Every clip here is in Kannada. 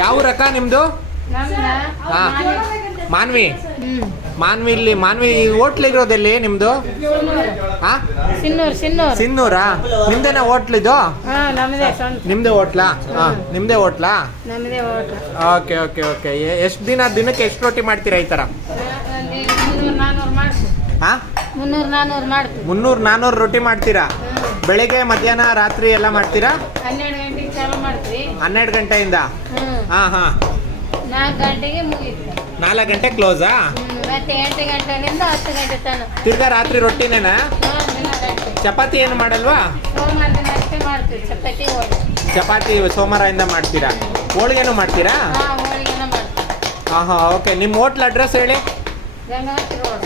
ಯಾವ ರಕ ನಿಮ್ದು? ಹಾ, ಮಾನ್ವಿ. ಮಾನ್ವಿಲಿ ಮಾನ್ವಿ ಹೋಟ್ಲ್ ಇರೋದೆಲ್ಲಿ ನಿಮ್ದು? ಹಾ, ಸಿನ್ನೂರಾ? ನಿಮ್ದೇನಾ ಹೋಟ್ಲಿದು? ನಿಮ್ದೇ ಹೋಟ್ಲಾ? ಹಾ, ನಿಮ್ದೇ ಹೋಟ್ಲಾ? Okay okay okay. ಎಷ್ಟು ದಿನಕ್ಕೆ ಎಷ್ಟು ರೊಟ್ಟಿ ಮಾಡ್ತೀರಾ ಈ ಥರ? ಹಾ, 300-400 ರೊಟ್ಟಿ ಮಾಡ್ತೀರಾ? ಬೆಳಿಗ್ಗೆ ಮಧ್ಯಾಹ್ನ ರಾತ್ರಿ ಎಲ್ಲ ಮಾಡ್ತೀರಾ? 12 ಗಂಟೆಯಿಂದ? ಹಾ ಹಾ, 4 ಗಂಟೆಗೆ ಮುಗೀತು. 4 ಗಂಟೆ ಕ್ಲೋಸಾ? ಮತ್ತೆ 8 ಗಂಟೆಯಿಂದ 10 ಗಂಟೆ ತನಕ. ತಿರ್ಗಾ ರಾತ್ರಿ ರೊಟ್ಟಿನೇನಾ? ಚಪಾತಿ ಏನು ಮಾಡಲ್ವಾ? ಸೋಮವಾರ ದಿನ ಅಷ್ಟೇ ಮಾಡ್ತೀವಿ ಚಪಾತಿ ಹೋಳಿಗೆ. ಚಪಾತಿ ಸೋಮವಾರದಿಂದ ಮಾಡ್ತೀರಾ? ಹೋಳಿಗೆನೂ ಮಾಡ್ತೀರಾ? ಹೋಳಿಗೆನ ಮಾಡ್ತೀವಿ. ಹಾಂ ಹಾಂ, ಓಕೆ. ನಿಮ್ಮ ಹೋಟ್ಲ್ ಅಡ್ರೆಸ್ ಹೇಳಿ. ಗಂಗಾವತಿ ರೋಡ್.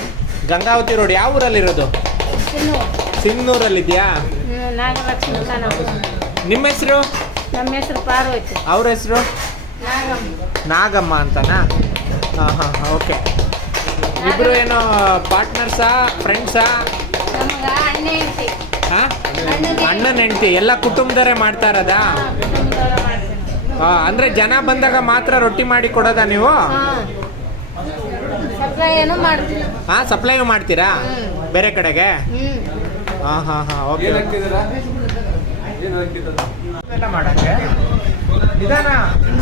ಗಂಗಾವತಿ ರೋಡ್. ಯಾವ ಊರಲ್ಲಿರೋದು? ಸಿನ್ನೂರಲ್ಲಿದೆಯಾ? ನಾಗಲಕ್ಷ್ಮಿ ಖಾನಾಪುರ. ನಿಮ್ಮ ಹೆಸರು? ನಮ್ಮ ಹೆಸರು ಪಾರ್ವತಿ. ಅವ್ರ ಹೆಸರು? ನಾಗಮ್ಮ ಅಂತನಾ? ಹಾಂ ಹಾಂ, ಓಕೆ. ಇಬ್ಬರು ಏನೋ ಪಾರ್ಟ್ನರ್ಸಾ, ಫ್ರೆಂಡ್ಸಾ? ನಮ್ಗೆ ಅಣ್ಣ ಹೆಂಡತಿ. ಹಾಂ, ಅಣ್ಣನ ಹೆಂಡತಿ. ಎಲ್ಲ ಕುಟುಂಬದವರೇ ಮಾಡ್ತಾ ಇರೋದಾ? ಹಾಂ, ಅಂದರೆ ಜನ ಬಂದಾಗ ಮಾತ್ರ ರೊಟ್ಟಿ ಮಾಡಿ ಕೊಡೋದಾ ನೀವು? ಸಪ್ಲೈನು ಮಾಡ್ತೀವಿ. ಹಾಂ, ಸಪ್ಲೈನು ಮಾಡ್ತೀರಾ ಬೇರೆ ಕಡೆಗೆ? ಹಾಂ ಹಾಂ ಹಾಂ, ಓಕೆ. ಎಲ್ಲ ಮಾಡೋಕ್ಕೆ ನಿಧಾನ,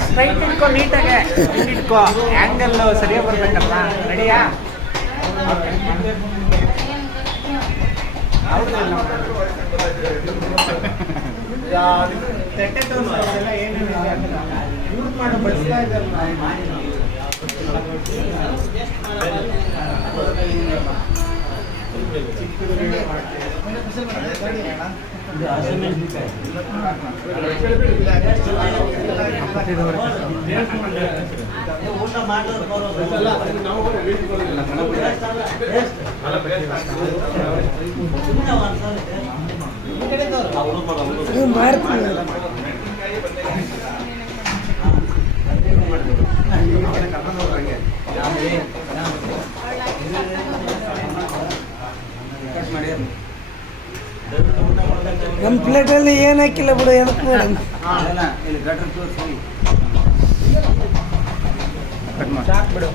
ಸ್ಟ್ರೈಟ್ ಇಟ್ಕೋ, ನೀಟಾಗೆ ಇಟ್ಕೋ. ಆ್ಯಂಗಲ್ ಸರಿಯಾಗಿ ಬರ್ಬೇಕಲ್ಲ. ರೆಡಿಯಾ? ತೆಟ್ಟೆ ತೋರಿಸೋದೆಲ್ಲ ಏನೇನು ಯೂಸ್ ಮಾಡಿ ಬಳಸ್ತಾ ಇದ್ದಲ್ಲ. ನಮ್ಮ ಪ್ಲೇಟಲ್ಲಿ ಏನು ಹಾಕಿಲ್ಲ ಬಿಡು, ಏನಕ್ಕೆ ನೋಡಿ. ಬಿಡು.